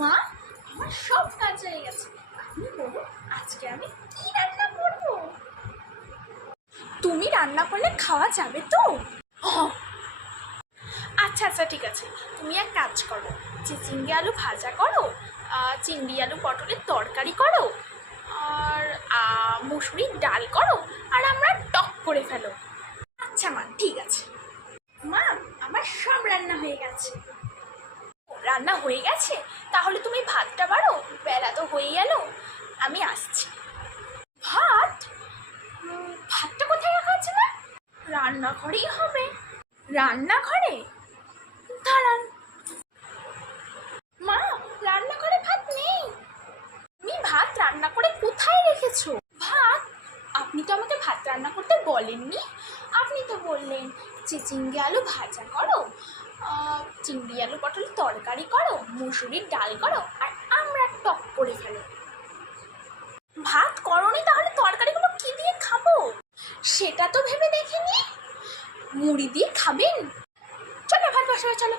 মা, আমার সব কাজ হয়ে গেছে। আপনি বলুন আজকে আমি কি রান্না করব? তুমি রান্না করলে খাওয়া যাবে তো? আচ্ছা আচ্ছা, ঠিক আছে। তুমি এক কাজ করো, যে চিংড়ি আলু ভাজা করো, চিংড়ি আলু পটলের তরকারি করো, আর মুসুরির ডাল করো, আর আমরা টক করে ফেলো। আচ্ছা মা, ঠিক আছে। মা, আমার সব রান্না হয়ে গেছে। রান্না হয়ে গেছে? তাহলে তুমি ভাতটা বাড়ো, বেলা তো হয়ে গেল। আমি আসছি। ভাত? ভাতটা কোথায় রাখা আছে? না, রান্নাঘরেই হবে। রান্নাঘরে? দাঁড়ান। মা, রান্নাঘরে ভাত নেই। তুমি ভাত রান্না করে কোথায় রেখেছো? ভাত? আপনি তো আমাকে ভাত রান্না করতে বলেননি। আপনি তো বললেন যে চিংড়ি আলু ভাজা করো, চিংড়ি আলু পটল তরকারি করো, মুসুরির ডাল করো, আর আমরা টক করে ফেলো। ভাত করোনি, তাহলে তরকারিগুলো কি দিয়ে খাবো? সেটা তো ভেবে দেখিনি। মুড়ি দিয়ে খাবেন? চলো ভাত বসাবে, চলো।